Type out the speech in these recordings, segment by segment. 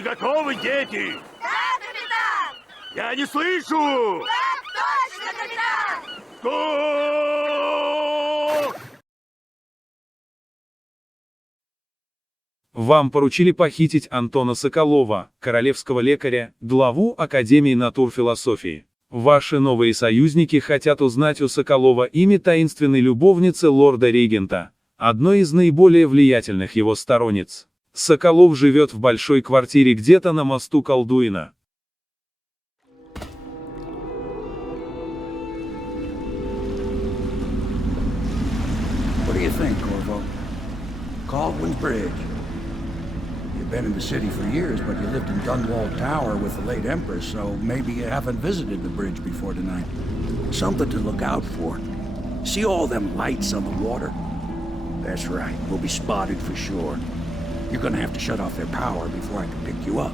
Вы готовы, дети? Да, капитан! Я не слышу! Так точно, капитан! Го! Вам поручили похитить Антона Соколова, королевского лекаря, главу Академии натурфилософии. Ваши новые союзники хотят узнать у Соколова имя таинственной любовницы лорда-регента, одной из наиболее влиятельных его сторонниц. Соколов живет в большой квартире где-то на мосту Колдуина. What do you think, Corvo? Caldwell's Bridge. You've been in the city for years, but you lived in Dunwall Tower with the late Empress, so maybe you haven't visited the bridge before tonight. Something to look out for. See all them lights on the water? That's right, we'll be spotted for sure. You're gonna have to shut off their power before I can pick you up.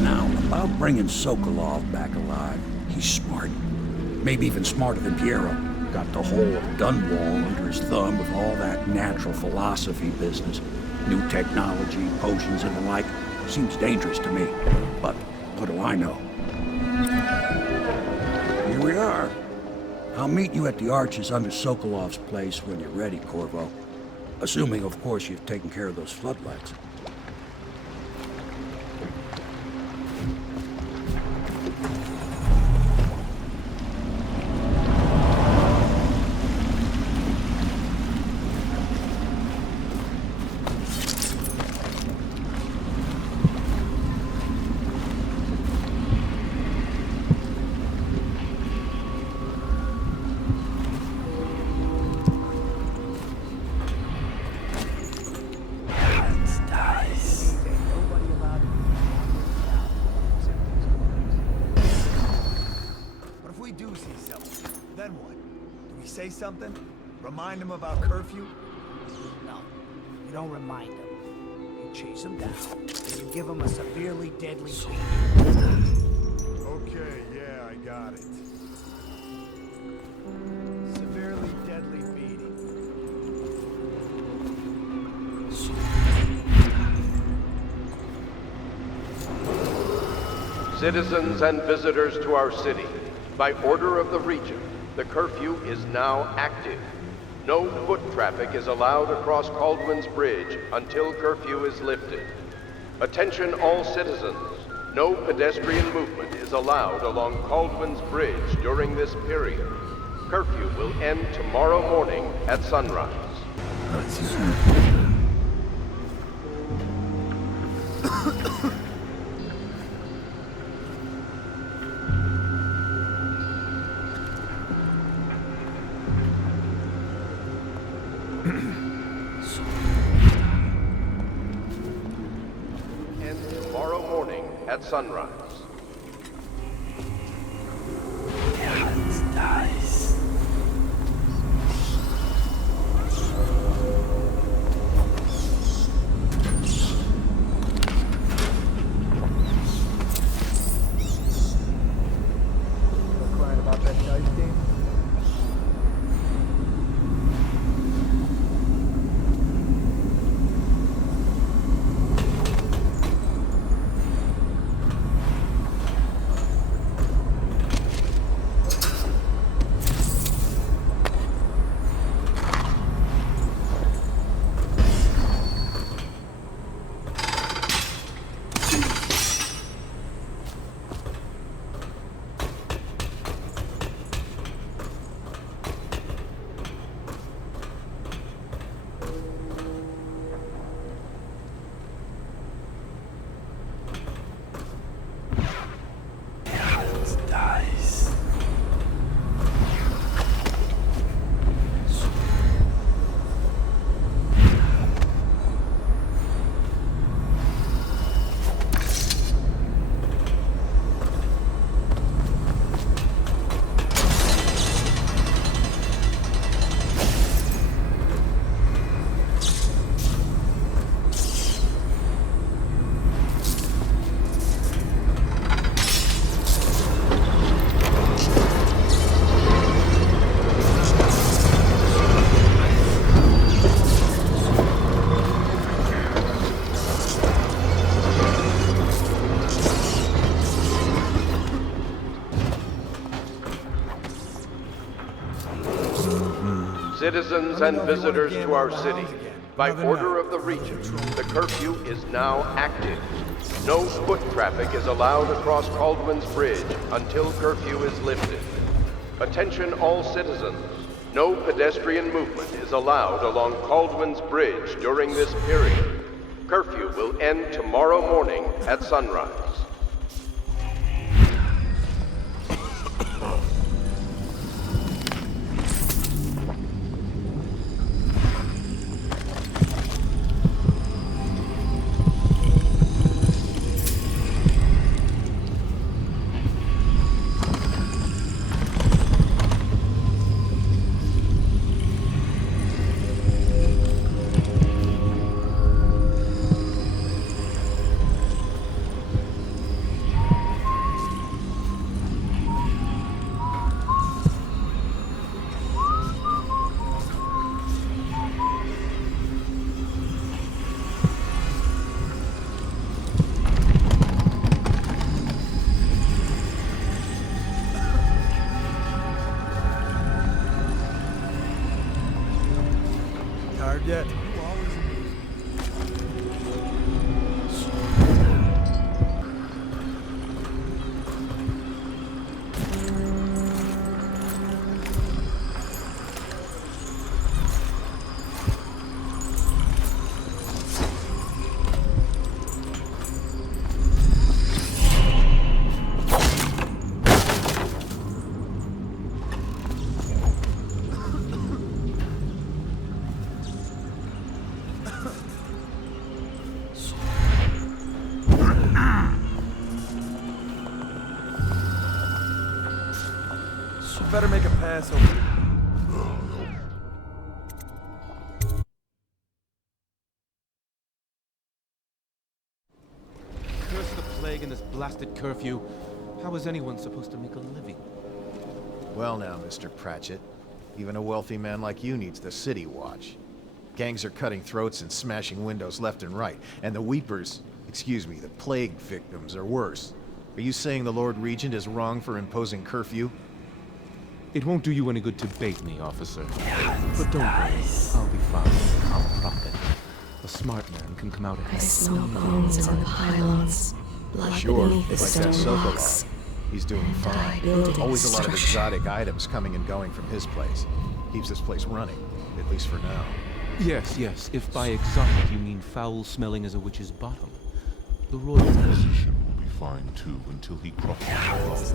Now, about bringing Sokolov back alive, he's smart. Maybe even smarter than Piero. Got the whole of Dunwall under his thumb with all that natural philosophy business. New technology, potions and the like. Seems dangerous to me. But what do I know? Here we are. I'll meet you at the arches under Sokolov's place when you're ready, Corvo. Assuming, of course, you've taken care of those floodlights. Say something? Remind him about curfew? No, you don't remind him. You chase him down, and you give him a severely deadly beating. Okay, yeah, I got it. Severely deadly beating. Citizens and visitors to our city, by order of the Regent, the curfew is now active. No foot traffic is allowed across Caldwell's Bridge until curfew is lifted. Attention all citizens. No pedestrian movement is allowed along Caldwell's Bridge during this period. Curfew will end tomorrow morning at sunrise. At sunrise. Crying about that dice game? Citizens and visitors to our city, by order of the Regent, the curfew is now active. No foot traffic is allowed across Caldwell's Bridge until curfew is lifted. Attention all citizens. No pedestrian movement is allowed along Caldwell's Bridge during this period. Curfew will end tomorrow morning at sunrise. Tired yet? Better make a pass over here. Curse the plague and this blasted curfew. How is anyone supposed to make a living? Well now, Mr. Pratchett, even a wealthy man like you needs the city watch. Gangs are cutting throats and smashing windows left and right, and the weepers, excuse me, the plague victims are worse. Are you saying the Lord Regent is wrong for imposing curfew? It won't do you any good to bait me, officer. But don't worry, I'll be fine. I'll profit. A smart man can come out ahead. I smell bones in the pylons, blood Sure, beneath the like that stone Sokolov. rocks. He's doing I fine. build Always a lot of destruction. exotic items coming and going from his place. Keeps this place running, at least for now. Yes, yes, if by exotic you mean foul-smelling as a witch's bottom. The royal physician will be fine too until he crosses.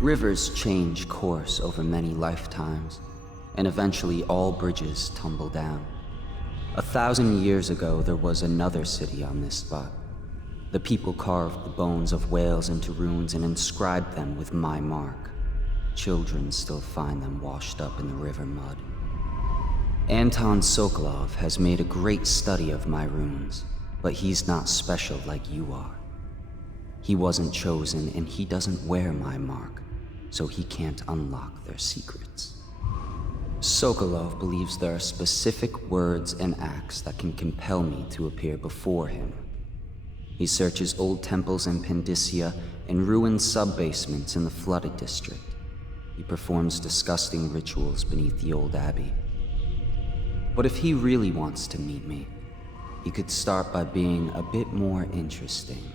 Rivers change course over many lifetimes, and eventually all bridges tumble down. 1,000 years ago, there was another city on this spot. The people carved the bones of whales into runes and inscribed them with my mark. Children still find them washed up in the river mud. Anton Sokolov has made a great study of my runes, but he's not special like you are. He wasn't chosen, and he doesn't wear my mark, so he can't unlock their secrets. Sokolov believes there are specific words and acts that can compel me to appear before him. He searches old temples in Pendicia and ruined sub-basements in the flooded district. He performs disgusting rituals beneath the old abbey. But if he really wants to meet me, he could start by being a bit more interesting.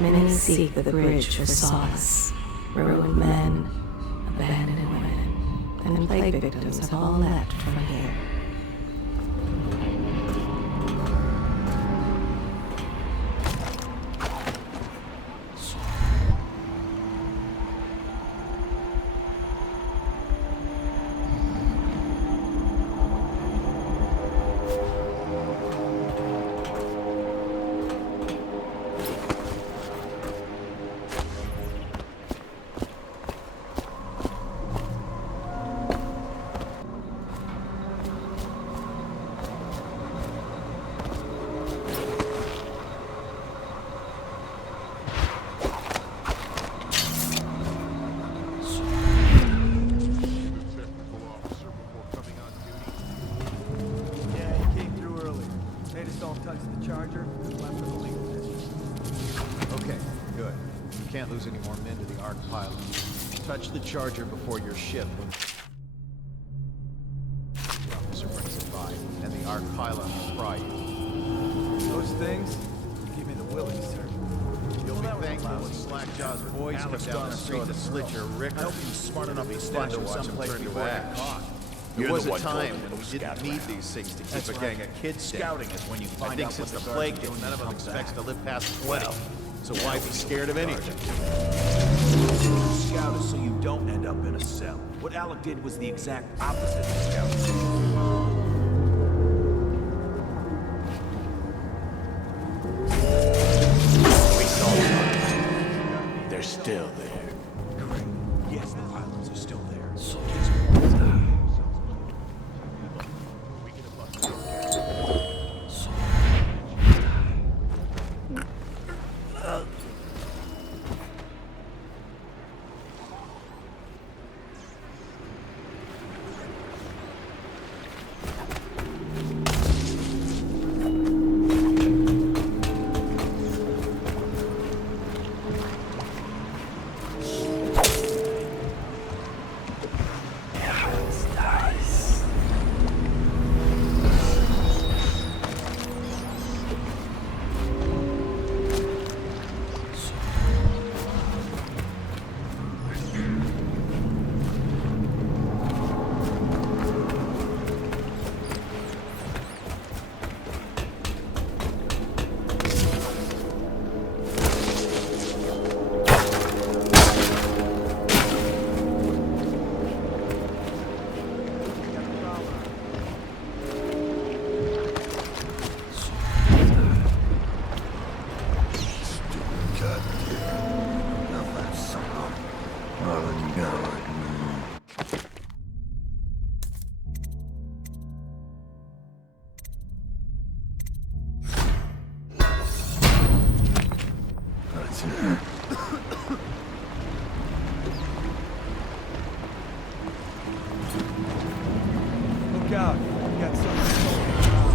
Many seek the bridge for solace. Ruined men, abandoned women, and plague victims have all left from here. Can't lose any more men to the arc pilot. Touch the charger before your ship when the officer brings it by, and the arc pilot will fry you. Those things give me the willies, sir. You'll be thankful when Slackjaw's boys come down the street to slit your ricker. I hope he's smart enough to It's fun to stash watch him someplace turn to before I get ash. caught. There was a time when we didn't need these things to keep That's a gang right. of kids down. Scouting is when you I find think out since the what the plague guards are hit, doing none of when them you come expects back. to live past 20. So why be scared of anything? Scout is so you don't end up in a cell. What Alec did was the exact opposite of scouting. We saw them. They're still there. Great. Yes, the pilots are still there. So Look out. We got something going around.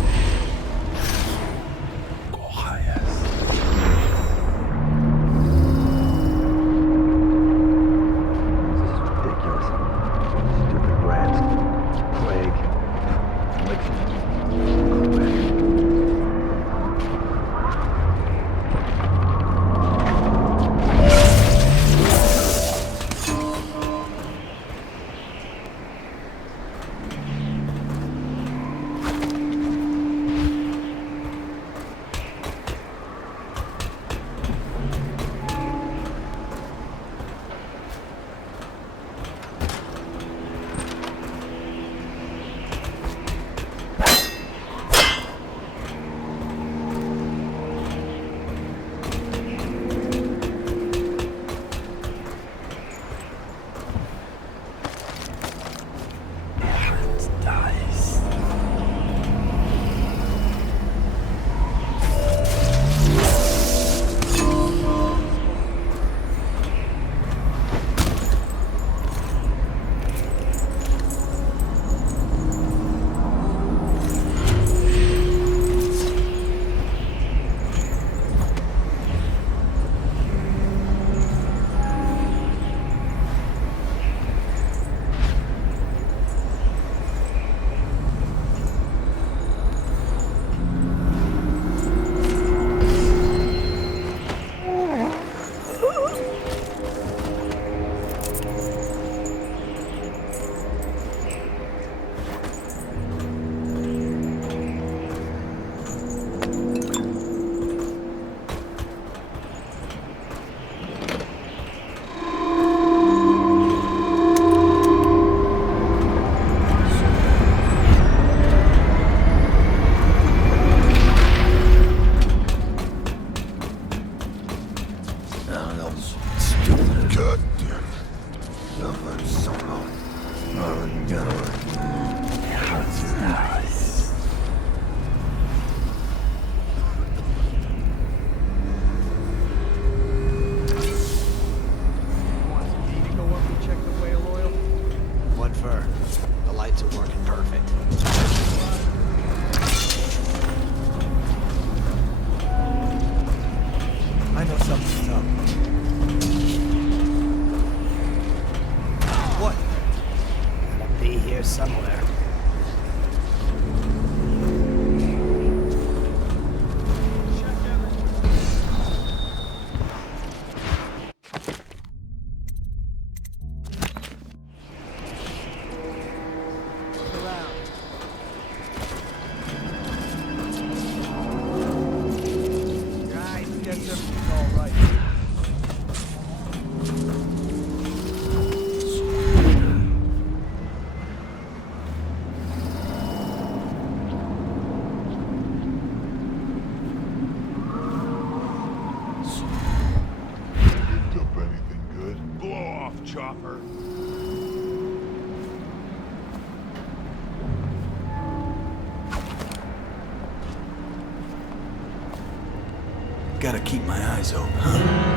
Gotta keep my eyes open.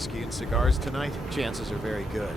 whiskey and cigars tonight? Chances are very good.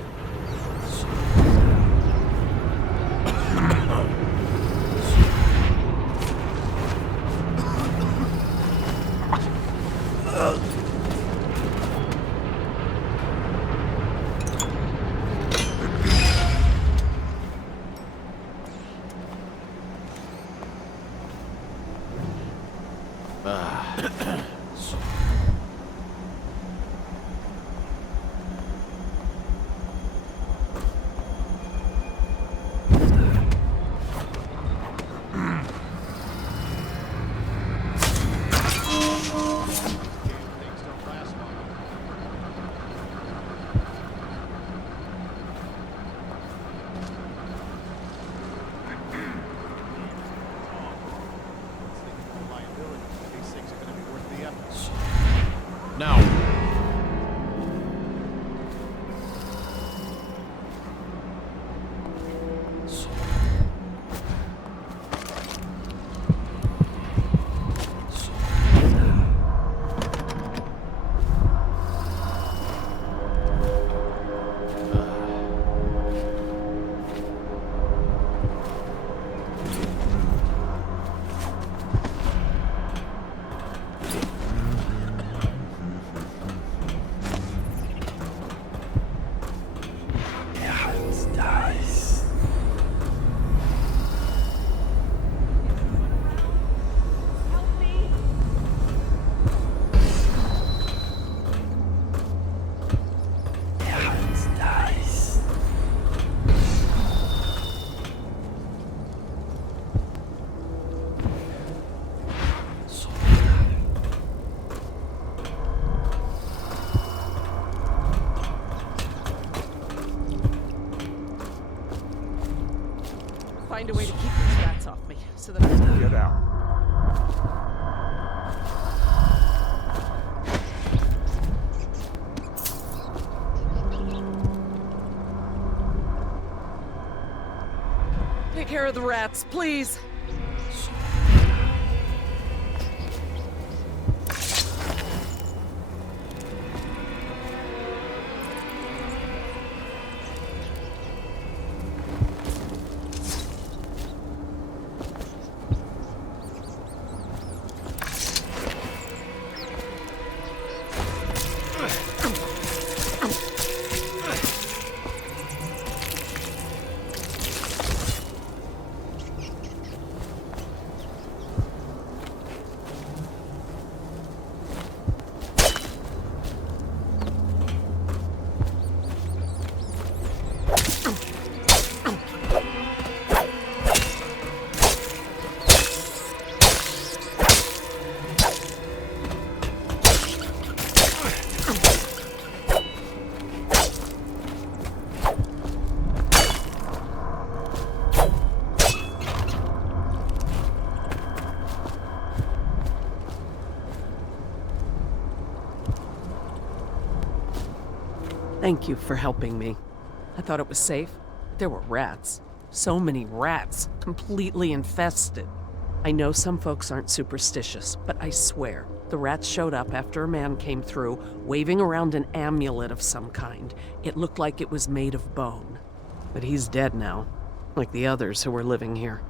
Find a way to keep these rats off me, so that I can Get out. take care of the rats, please. Thank you for helping me. I thought it was safe. There were rats. So many rats, completely infested. I know some folks aren't superstitious, but I swear, the rats showed up after a man came through, waving around an amulet of some kind. It looked like it was made of bone. But he's dead now, like the others who were living here.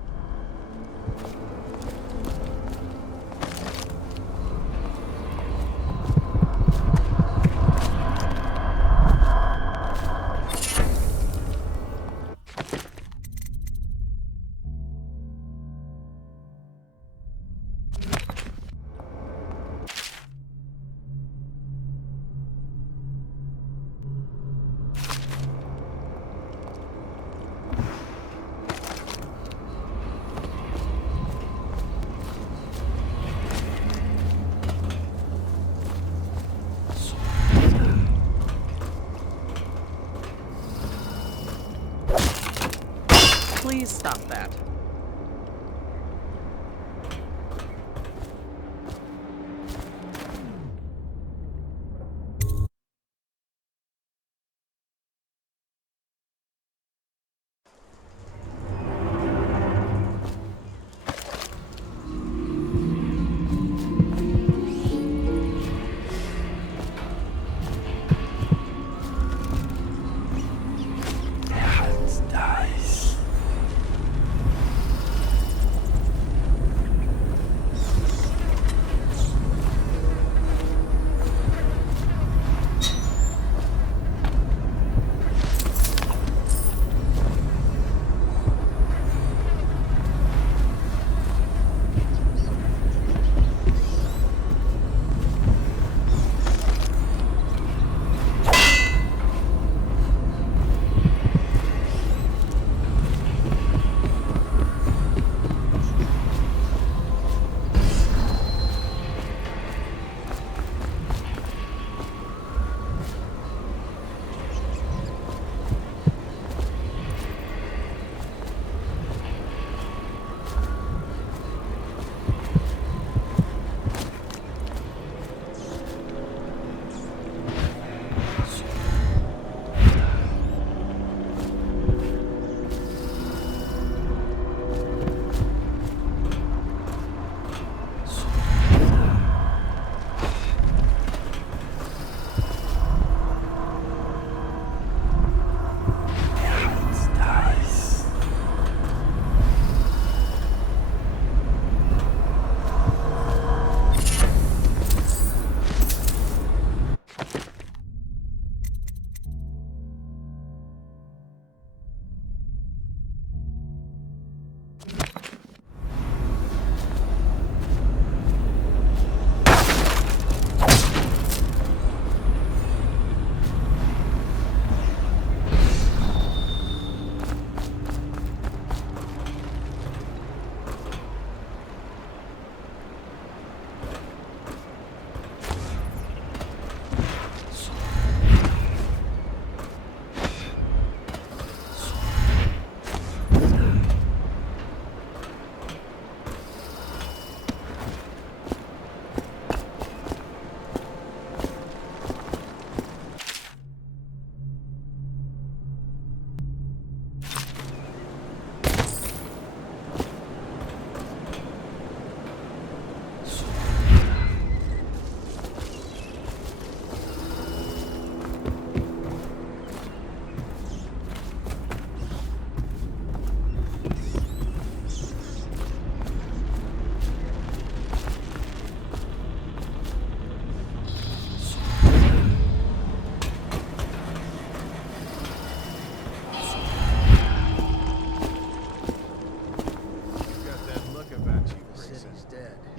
Please stop that.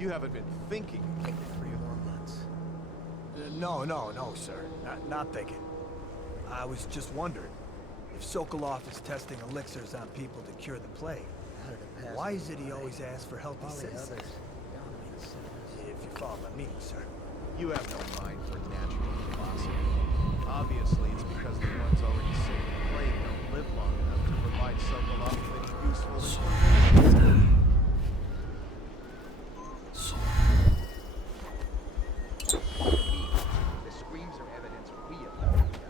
You haven't been thinking of killing 3 of our nuts. No, sir. Not thinking. I was just wondering, if Sokolov is testing elixirs on people to cure the plague, why is it he always asks for healthy citizens? If you follow my meaning, sir. You have no mind for natural philosophy. Obviously, it's because the ones already sick of the plague don't live long enough to provide Sokolov with any useful information. The screams are evidence we have already got.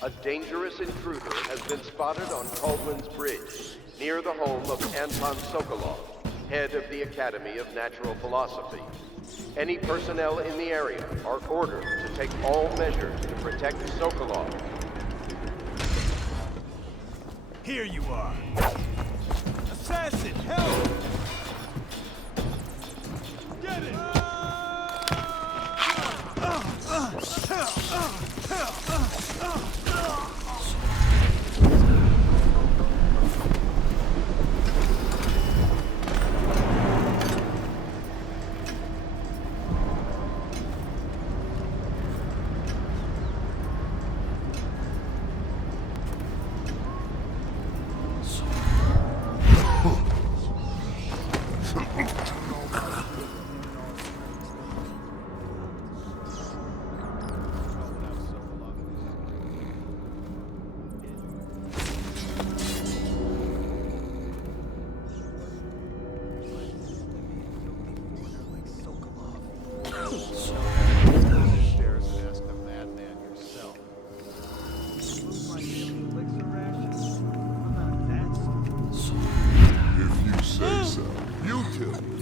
A dangerous intruder has been spotted on Caldwell's Bridge, near the home of Anton Sokolov, head of the Academy of Natural Philosophy. Any personnel in the area are ordered to take all measures to protect Sokolov. Here you are. Assassin, help! Get it!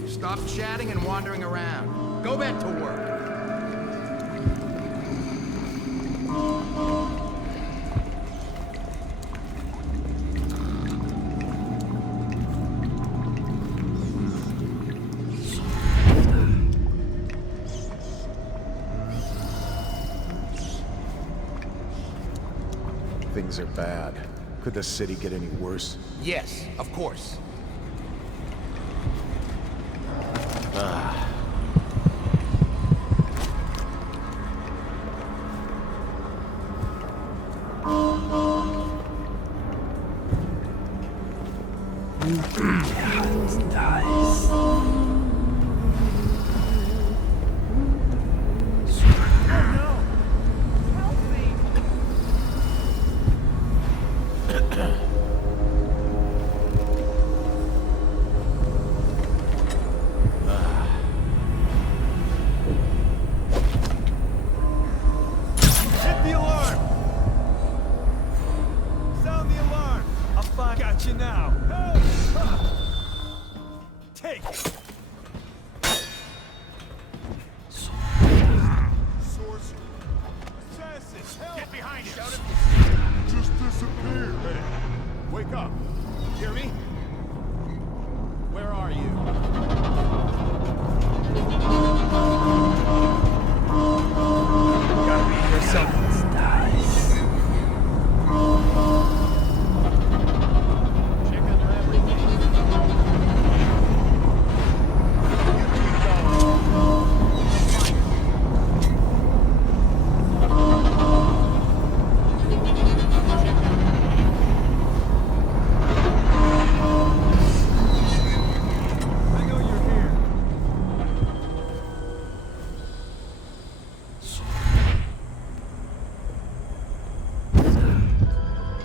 Stop chatting and wandering around. Go back to work. Things are bad. Could the city get any worse? Yes, of course.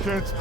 can't.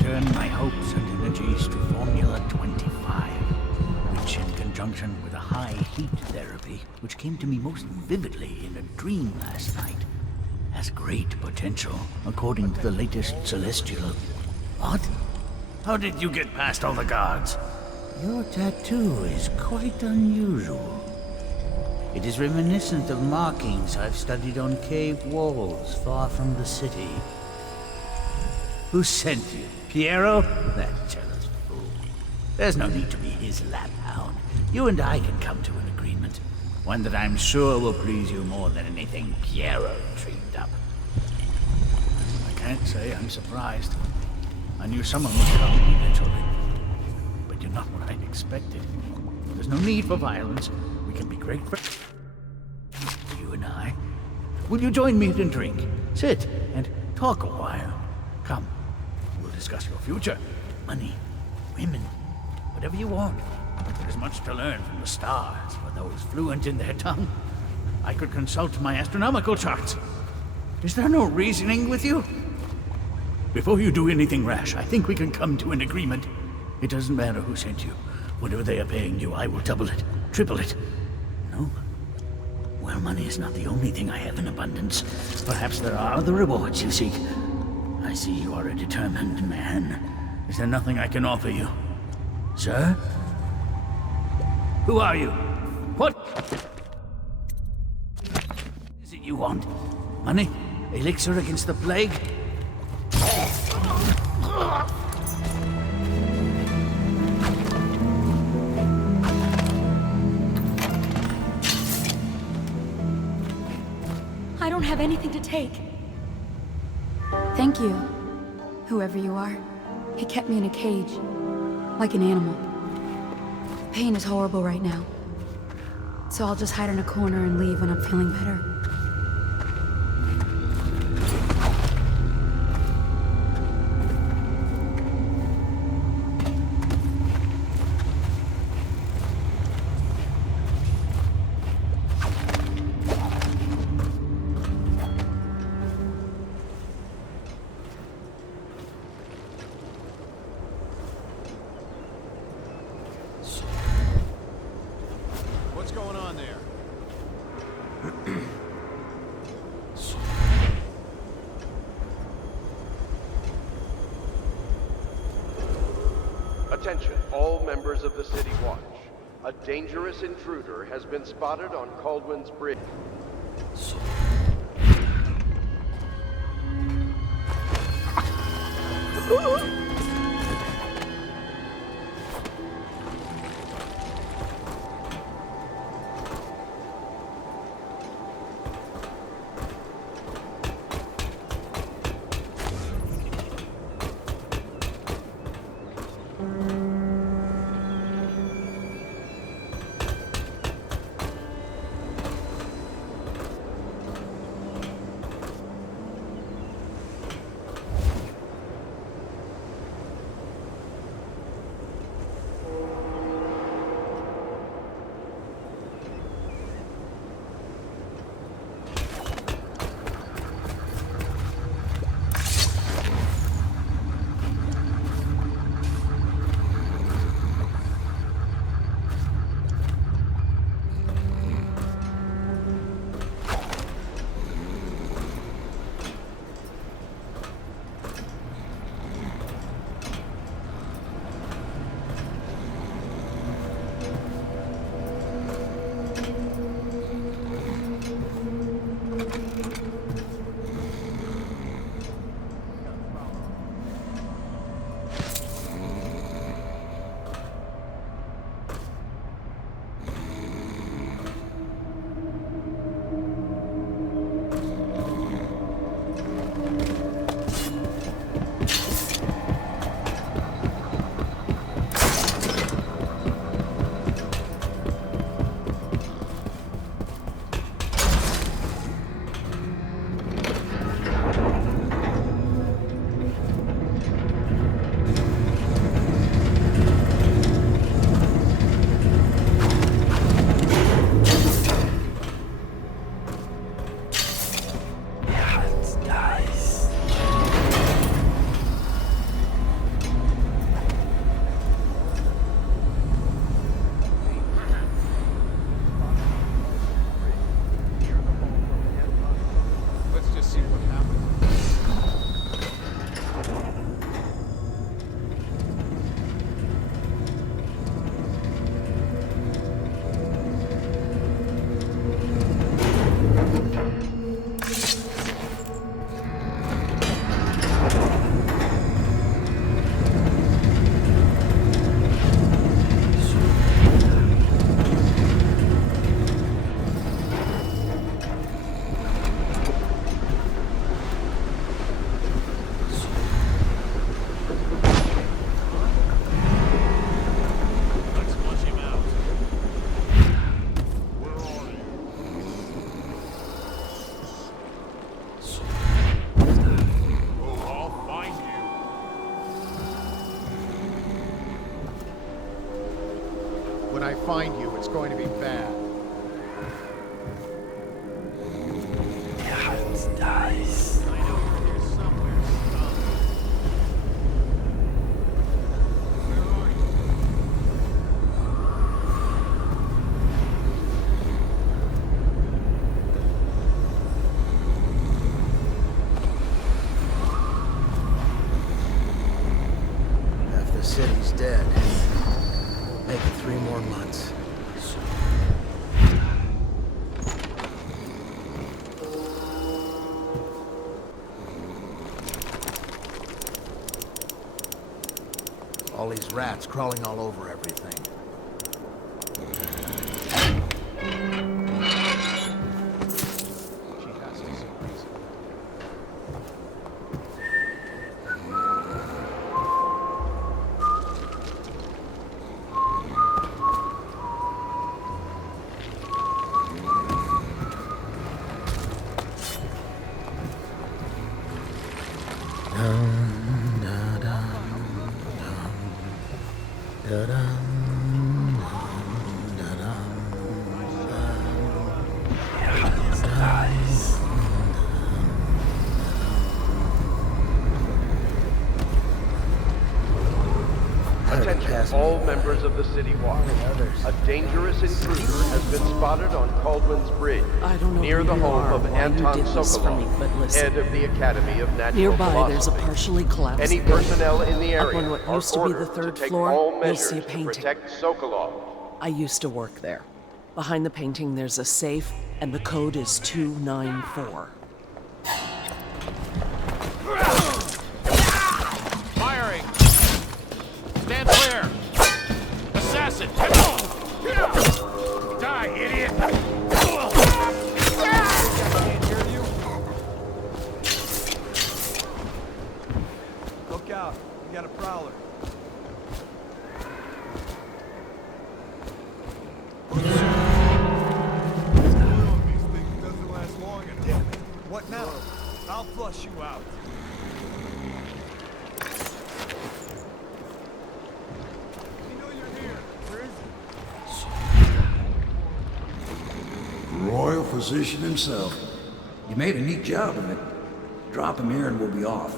Turn my hopes and energies to Formula 25, which in conjunction with a high heat therapy, which came to me most vividly in a dream last night, has great potential, according to the latest celestial. What? How did you get past all the guards? Your tattoo is quite unusual. It is reminiscent of markings I've studied on cave walls far from the city. Who sent you? Piero? That jealous fool. There's no need to be his laphound. You and I can come to an agreement. One that I'm sure will please you more than anything Piero dreamed up. I can't say I'm surprised. I knew someone would come eventually. But you're not what I'd expected. There's no need for violence. We can be great friends. You and I. Will you join me and drink? Sit and talk a while. Come. Discuss your future, money, women, whatever you want. There's much to learn from the stars for those fluent in their tongue. I could consult my astronomical charts. Is there no reasoning with you? Before you do anything rash, I think we can come to an agreement. It doesn't matter who sent you. Whatever they are paying you, I will double it, triple it. No? Well, money is not the only thing I have in abundance. Perhaps there are other rewards you seek. I see you are a determined man. Is there nothing I can offer you? Sir? Who are you? What is it you want? Money? Elixir against the plague? I don't have anything to take. Thank you, whoever you are. He kept me in a cage, like an animal. The pain is horrible right now, so I'll just hide in a corner and leave when I'm feeling better. Attention, all members of the City Watch. A dangerous intruder has been spotted on Caldwell's Bridge. to be bad. Nice. I know there's somewhere some. Where are you? Half the city's dead. Won't make it 3 more months. All these rats crawling all over everything. She has to some reason. Attention, all members of the City Watch. A dangerous intruder has been spotted on Caldwell's Bridge, I don't know near who the you home are, of why you Anton did this for me, but Sokolov, listen. head of the Academy of Natural Nearby, there's a Philosophy. partially collapsed Any building. personnel in the Up area on what are used to be the ordered to 3rd take floor, all you'll measures see a to painting. protect Sokolov. I used to work there. Behind the painting, there's a safe, and the code is 294. Firing! Stand clear! Assassin! Die, idiot! Look out, we got a prowler. What now? I'll flush you out. We know you're here. Where is he? Royal physician himself. You made a neat job of it. Drop him here and we'll be off.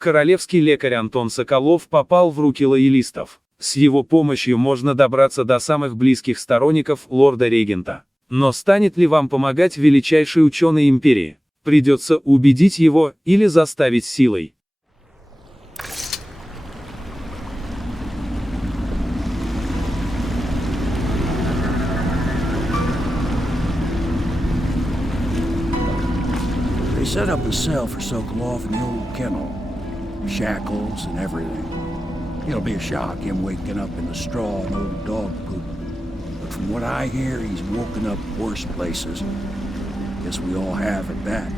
Королевский лекарь Антон Соколов попал в руки лоялистов. С его помощью можно добраться до самых близких сторонников лорда-регента. Но станет ли вам помогать величайший ученый империи? Придется убедить его или заставить силой. They set up a cell for Sokolov in the old kennel. Shackles and everything. It'll be a shock, him waking up in the straw and old dog poop. But from what I hear, he's woken up worse places. Guess we all have at that.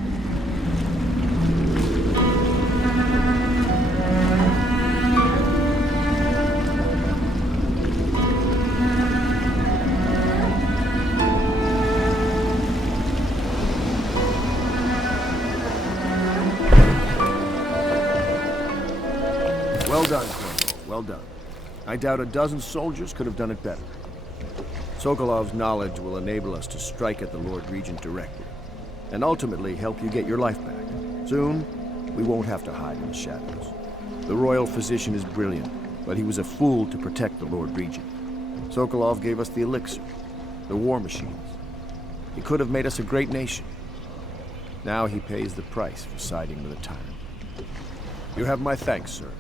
Well done, Corporal. Well done. I doubt a dozen soldiers could have done it better. Sokolov's knowledge will enable us to strike at the Lord Regent directly, and ultimately help you get your life back. Soon, we won't have to hide in the shadows. The royal physician is brilliant, but he was a fool to protect the Lord Regent. Sokolov gave us the elixir, the war machines. He could have made us a great nation. Now he pays the price for siding with a tyrant. You have my thanks, sir.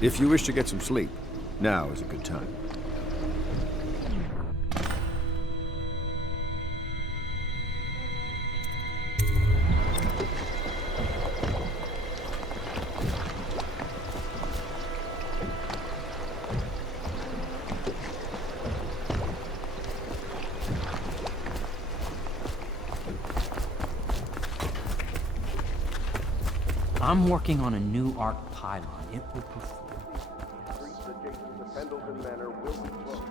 If you wish to get some sleep, now is a good time. I'm working on a new arc pylon. It will perform. Streets adjacent to Pendleton Manor will be closed.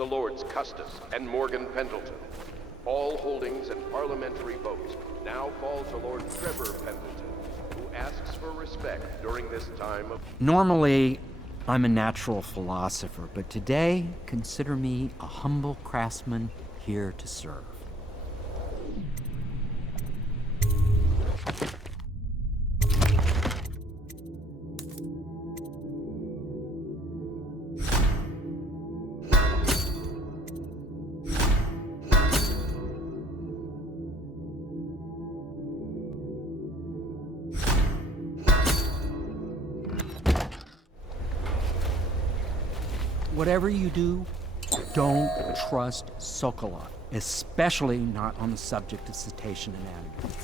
the Lords Custis and Morgan Pendleton. All holdings and parliamentary votes now fall to Lord Trevor Pendleton, who asks for respect during this time of... Normally, I'm a natural philosopher, but today, consider me a humble craftsman here to serve. Whatever you do, don't trust Sokolov, especially not on the subject of cetacean anatomy.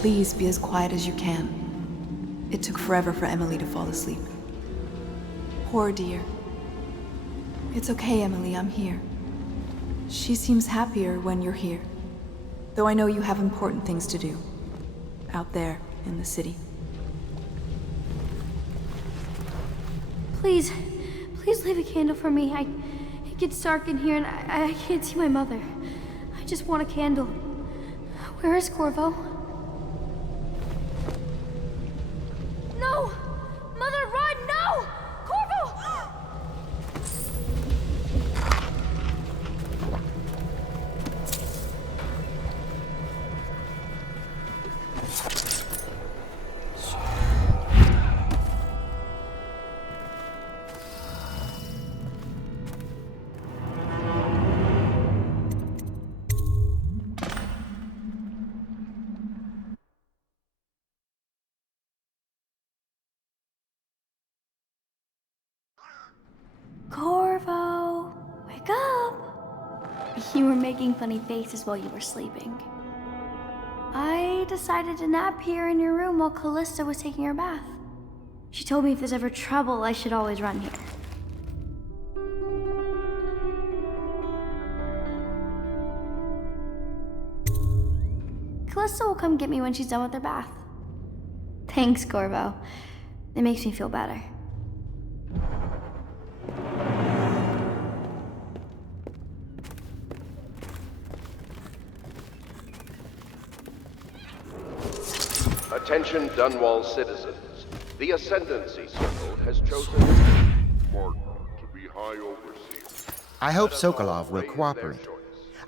Please be as quiet as you can. It took forever for Emily to fall asleep. Poor dear. It's okay, Emily, I'm here. She seems happier when you're here. Though I know you have important things to do. Out there, in the city. Please, please leave a candle for me. It gets dark in here and I can't see my mother. I just want a candle. Where is Corvo? No! Mother, run! No! Corvo! Corvo, wake up! You were making funny faces while you were sleeping. I decided to nap here in your room while Callista was taking her bath. She told me if there's ever trouble, I should always run here. Callista will come get me when she's done with her bath. Thanks, Corvo. It makes me feel better. Attention Dunwall citizens. The Ascendancy Circle has chosen Martin to be High Overseer. I hope Sokolov will cooperate.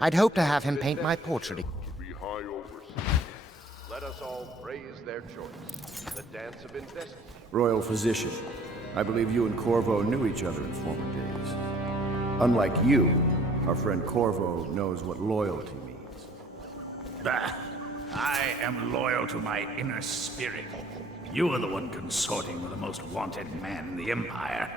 I'd hope to have him paint my portrait. Let us all praise their choice. The dance of investiture. Royal Physician, I believe you and Corvo knew each other in former days. Unlike you, our friend Corvo knows what loyalty means. Bah! I am loyal to my inner spirit. You are the one consorting with the most wanted man in the Empire.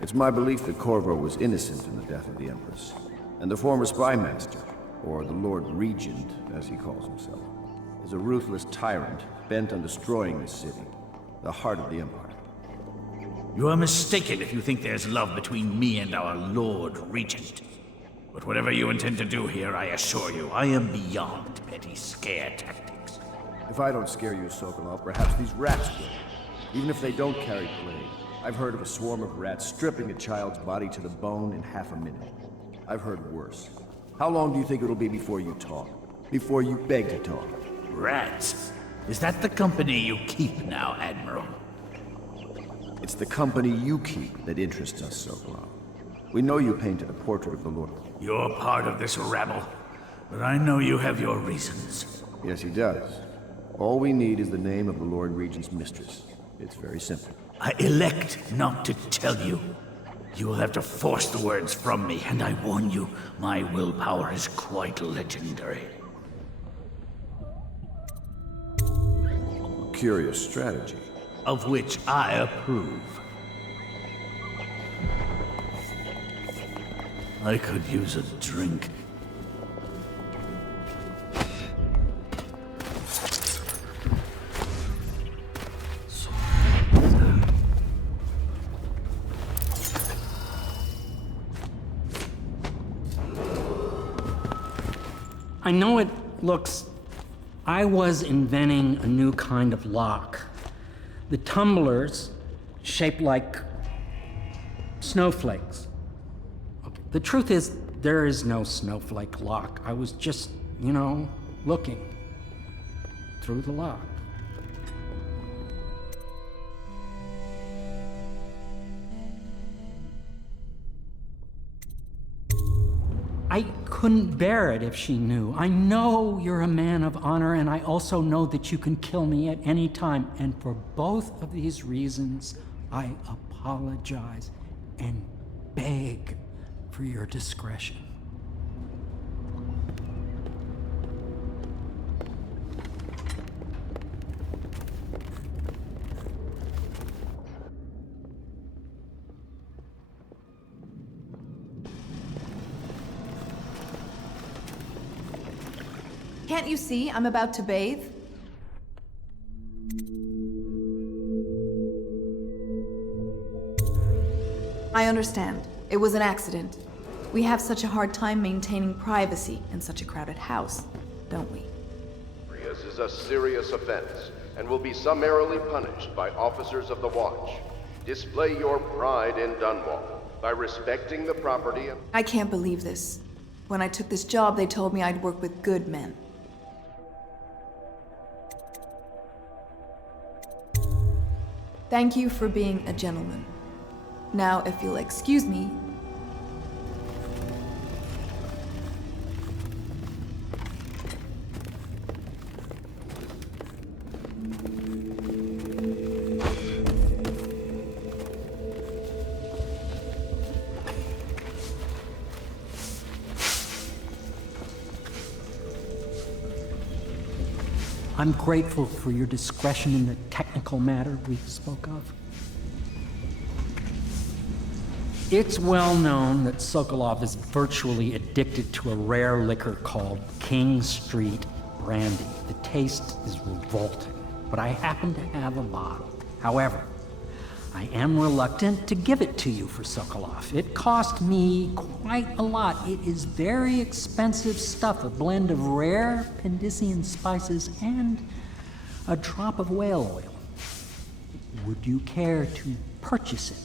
It's my belief that Corvo was innocent in the death of the Empress, and the former spy master, or the Lord Regent, as he calls himself, is a ruthless tyrant bent on destroying this city, the heart of the Empire. You are mistaken if you think there's love between me and our Lord Regent. But whatever you intend to do here, I assure you, I am beyond petty scare tactics. If I don't scare you, Sokolov, perhaps these rats will. Even if they don't carry plague, I've heard of a swarm of rats stripping a child's body to the bone in half a minute. I've heard worse. How long do you think it'll be before you talk? Before you beg to talk? Rats? Is that the company you keep now, Admiral? It's the company you keep that interests us, Sokolov. We know you painted a portrait of the Lord. You're part of this rabble, but I know you have your reasons. Yes, he does. All we need is the name of the Lord Regent's mistress. It's very simple. I elect not to tell you. You will have to force the words from me, and I warn you, my willpower is quite legendary. A curious strategy. Of which I approve. I could use a drink. I know it looks... I was inventing a new kind of lock. The tumblers, shaped like snowflakes. Okay. The truth is, there is no snowflake lock. I was just, you know, looking through the lock. I couldn't bear it if she knew. I know you're a man of honor, and I also know that you can kill me at any time. And for both of these reasons, I apologize and beg for your discretion. Can't you see I'm about to bathe? I understand. It was an accident. We have such a hard time maintaining privacy in such a crowded house, don't we? This is a serious offense and will be summarily punished by officers of the watch. Display your pride in Dunwall by respecting the property and... I can't believe this. When I took this job, they told me I'd work with good men. Thank you for being a gentleman. Now, if you'll excuse me... I'm grateful for your discretion in the technical matter we spoke of. It's well known that Sokolov is virtually addicted to a rare liquor called King Street Brandy. The taste is revolting, but I happen to have a bottle. However, I am reluctant to give it to you for Sokolov. It cost me quite a lot. It is very expensive stuff, a blend of rare Pendician spices and a drop of whale oil. Would you care to purchase it?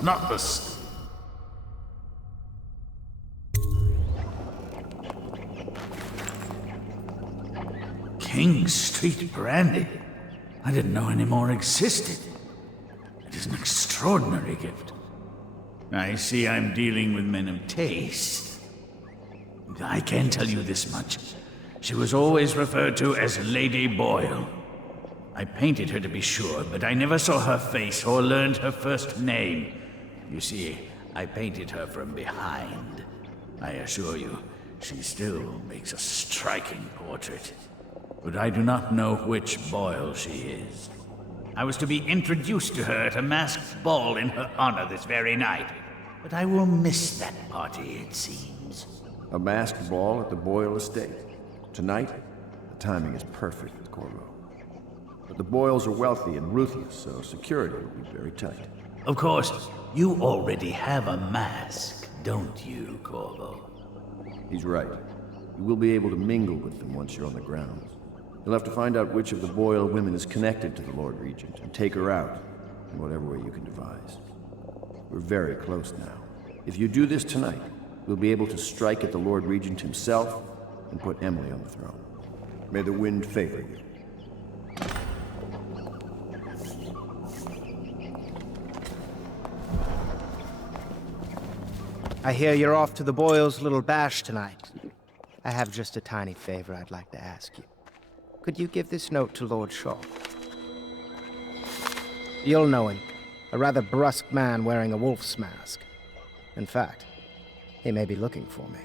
Not this. King Street Brandy? I didn't know any more existed. It is an extraordinary gift. I see I'm dealing with men of taste. I can tell you this much. She was always referred to as Lady Boyle. I painted her to be sure, but I never saw her face or learned her first name. You see, I painted her from behind. I assure you, she still makes a striking portrait. But I do not know which Boyle she is. I was to be introduced to her at a masked ball in her honor this very night. But I will miss that party, it seems. A masked ball at the Boyle estate. Tonight, the timing is perfect, Corvo. But the Boyles are wealthy and ruthless, so security will be very tight. Of course, you already have a mask, don't you, Corvo? He's right. You will be able to mingle with them once you're on the grounds. You'll have to find out which of the Boyle women is connected to the Lord Regent and take her out in whatever way you can devise. We're very close now. If you do this tonight, we'll be able to strike at the Lord Regent himself and put Emily on the throne. May the wind favor you. I hear you're off to the Boyles' little bash tonight. I have just a tiny favor I'd like to ask you. Could you give this note to Lord Shaw? You'll know him. A rather brusque man wearing a wolf's mask. In fact, he may be looking for me.